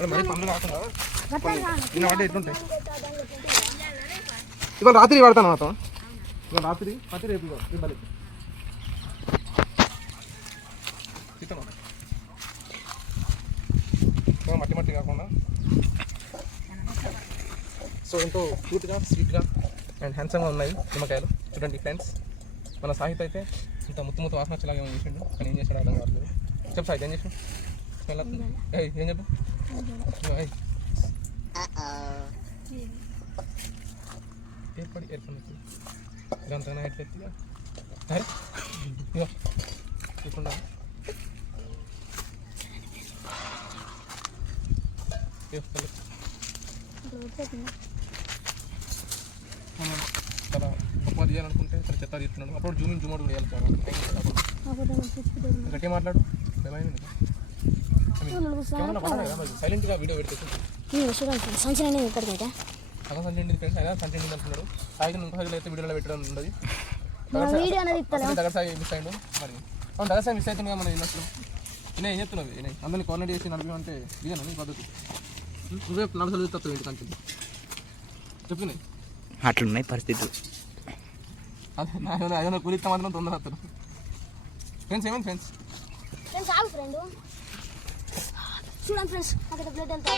మరి పండ్లు కాకుండా నిన్న వాటి ఎట్లుంటాయి ఇవాళ రాత్రి వాడతాను మాత్రం ఇవాళ రాత్రి రేపు ఇవ్వాలి మట్టి మట్టి కాకుండా సో ఎంతో క్యూట్గా స్వీట్గా అండ్ హ్యాండ్సమ్గా ఉన్నాయి నిమ్మకాయలు చూడండి ఫ్రెండ్స్. మన సాహిత్ అయితే ఇంత ముత్తు వాసన వచ్చేలాగా ఏమో చేసిండు, కానీ ఏం చేసాడు అర్థం కావట్లేదు. చెప్పు సాహిత్ ఏం చేసాడు? ఏం చెప్పు ఏర్పడి ఏర్పడి గంతగా ఎట్లెత్తిగా ఇప్పుడు చాలా గొప్ప చేయాలనుకుంటే చాలా చెత్త తీస్తున్నాడు. అప్పుడు జూమ్ అవుట్ కూడా చేయాలి. గట్టిగా మాట్లాడు. సైలెంట్గా వీడియో పెడితే సంచలనం ఫ్రెండ్స్. అయినా సంచలనం అంటున్నాడు. సాయి ఇంకోసారి అయితే వీడియోలో పెట్టడం ఉండదు. దగ్గర సాయి మిస్ అయ్యిండు. మరి అవును దగ్గర సాయి మిస్ అవుతుంది కదా. మనం అసలు నేను ఏం చెప్తున్నావు? అందరినీ కోఆర్డినేట్ చేసి నడిపి ఇదేనా నీ పద్ధతి? నువ్వే నడసలు తత్వం ఏంటి కంచె చెప్పినాయి అట్లున్నాయి పరిస్థితులు. అదే అదే కూలిస్తా మాత్రం తొందర వస్తారు. ఫ్రెండ్స్ ఏమైంది ఫ్రెండ్స్? చూడండి ఫ్రెండ్స్ అక్కడ బ్లడ్ ఎంత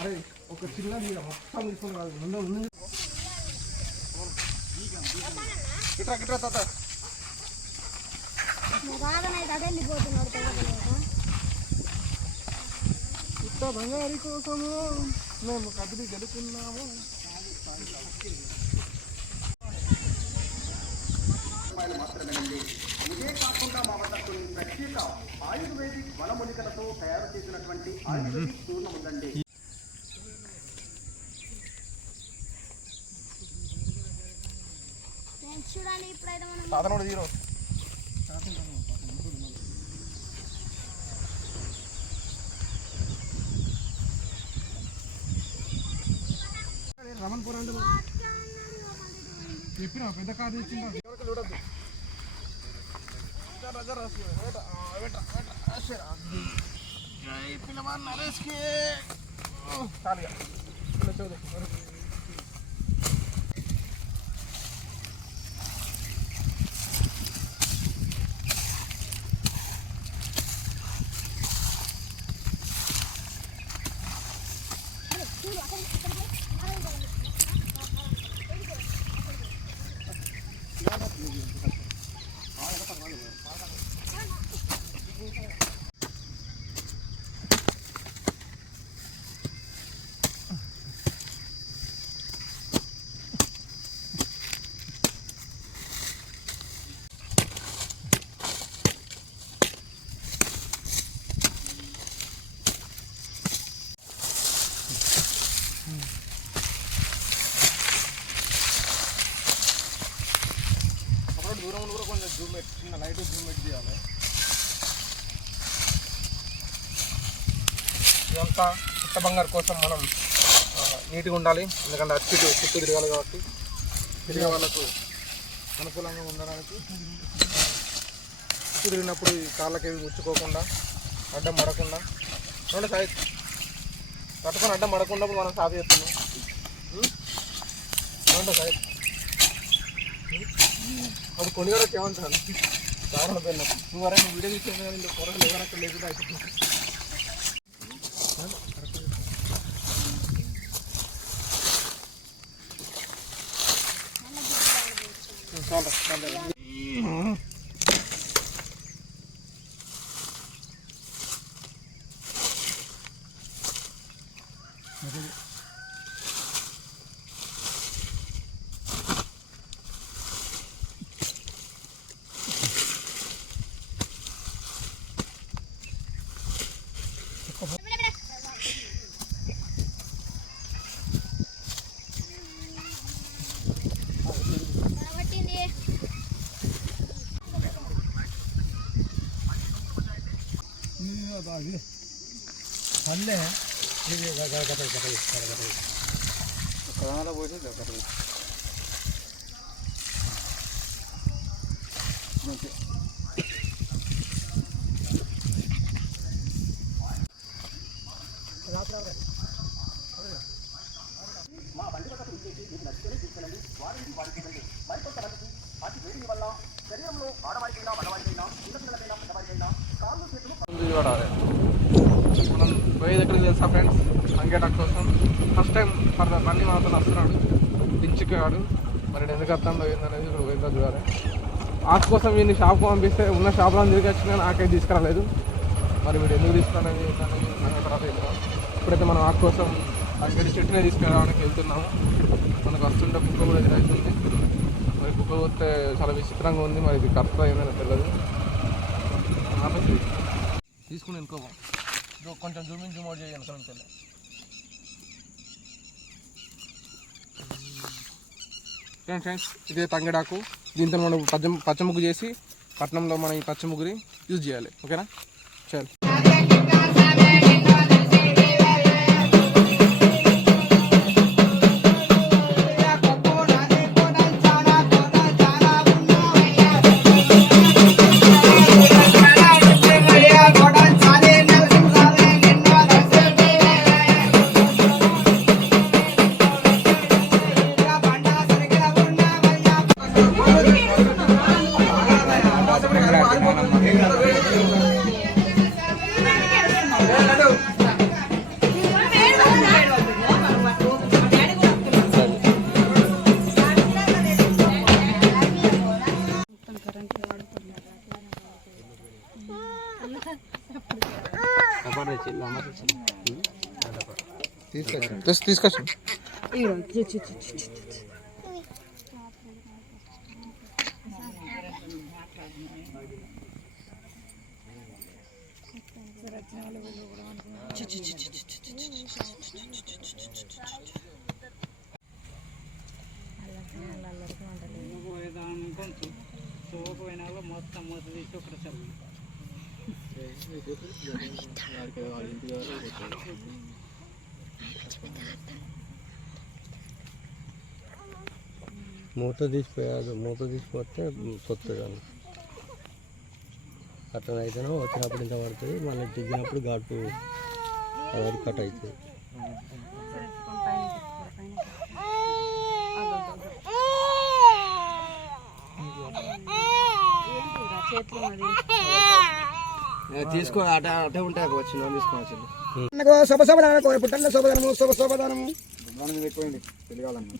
అరే ఒక చిన్న మీద మొత్తం తీసుకుని కాదు ముందు గిట్రా గిట్రా తాత ఇంత బంగారి కోసము మేము కదిలి గెలుపున్నాము. ఇదే కాకుండా మా వద్ద కొన్ని ప్రత్యేక ఆయుర్వేదిక్ వనమూలికలతో తయారు చేసినటువంటి ఆయుర్వేదిక్ చూర్ణం ఉందండి. సాధనోడు తీరు రమణపూర్ అంటే చెప్పిన పెద్ద కాదు ఇచ్చిందా చూడద్దు. పిల్లవాడు నరేష్కి చాలుగా చూద్దాం. దూరం కూడా కొంచెం జూమ్ పెట్టి చిన్న లైట్ జూమ్ పెట్టి చేయాలి. ఇదంతా పుట్ట బంగారు కోసం మనం నీట్గా ఉండాలి. ఎందుకంటే అటు చుట్టూ తిరగాలి కాబట్టి తిరిగే వాళ్ళకు అనుకూలంగా ఉండడానికి చుట్టూ తిరిగినప్పుడు ఈ కాళ్ళకి ముచ్చుకోకుండా అడ్డం పడకుండా చూడండి సాయి పట్టుకొని అడ్డం పడకుండా మనం సాగు చేస్తున్నాం. చూడండి సాయి అది కొనిగారు ఏమంటాను దారుణ పెళ్ళ నువ్వు వరకు నువ్వు వీడియో తీసుకుని కానీ కొరలు ఎవరక్కడ లేకుండా అయిపోతుంది. మనం పోయేది ఎక్కడికి తెలుసా ఫ్రెండ్స్, అంగేటా కోసం. ఫస్ట్ టైం ఫర్ మళ్ళీ మాత్రం వస్తున్నాడు దించుకాడు. మరి ఎందుకు అర్థం పోయిందనేది ఇక్కడ పోయిందో చూడాలి. ఆకు కోసం వీడిని షాప్కి పంపిస్తే ఉన్న షాప్లో తిరిగి వచ్చినా నాకైతే తీసుకురాలేదు. మరి వీడు ఎందుకు తీసుకురాలేదు అనేది తర్వాత వెళ్తాం. ఇప్పుడైతే మనం ఆకు కోసం అంగడి చెట్టునే తీసుకురావడానికి వెళ్తున్నాము. మనకు వస్తుంటే కుక్క కూడా ఎదురవుతుంది. మరి కుక్క పోతే చాలా విచిత్రంగా ఉంది. మరి ఇది కరెక్ట్ ఏమైనా తెలియదు. తీసుకుని ఎనుకోవా కొంచెం జూమింగ్ జూమ్ అవుట్ చేయాలి అనుకుని తెలియదు. ఫ్రెండ్స్ ఇదే తంగడాకు. దీంతో మనం పచ్చముగ్గు చేసి పట్నంలో మనం ఈ పచ్చముగ్గుని యూజ్ చేయాలి. ఓకేనా, చాలు. తీసుకొచ్చి మొత్తం తీసి ఒకటి మూత తీసిపోయాదు. మూత తీసిపోతే సొత్తు కానీ అట్లా అయితేనే వచ్చినప్పుడు ఇంత పడుతుంది. మళ్ళీ దిగినప్పుడు ఘాటు అది కట్ అవుతుంది. తీసుకో అటే అటే ఉంటాయి వచ్చిన తీసుకోవచ్చు. శుభశోభదానము పుట్టన్న శోభదానము శుభశోభదానము పెట్టుకోండి తెలియాలన్నా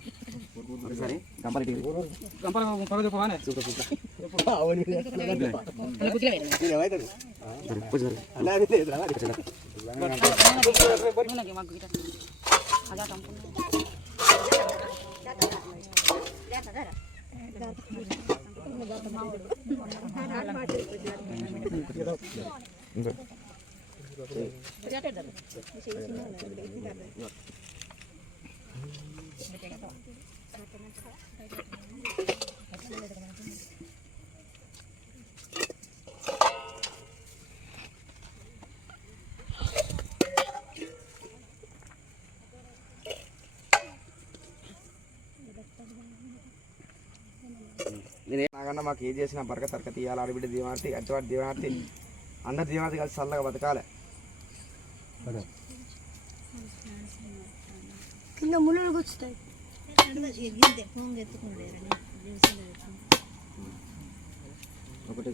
నాకన్నా మాకు ఏం చేసినా బరక తరక తీయాలి. ఆడబిడ్డ దీవార్తి అచ్చవాడి దీవార్తి అందరు దీవార్తి కలిసి చల్లగా బతకాలి. కింద ముళ్ళు కూర్చుతాయి. ఒకటి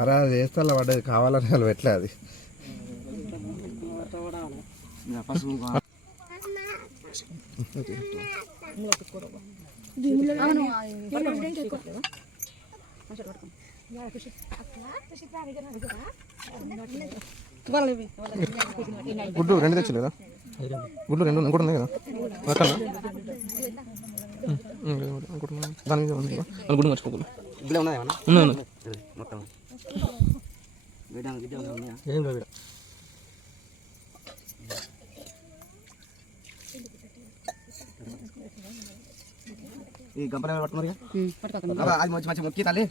అలా అది వేస్తే అలా పడ్డది కావాలని వాళ్ళు పెట్టలే అది. గుడ్డు రెండు తెచ్చలేదా? గుడ్డు రెండు ఇంకోటి ఉంది కదా దాని మీద ఉంది కదా, గుడ్డు మర్చిపోకూడదు. ఇప్పుడే ఉన్నాయా మొత్తం ఏం కాదు. ఈ గంపలు పట్టుకున్నారు అది మంచి మంచి మొక్కి తల్లి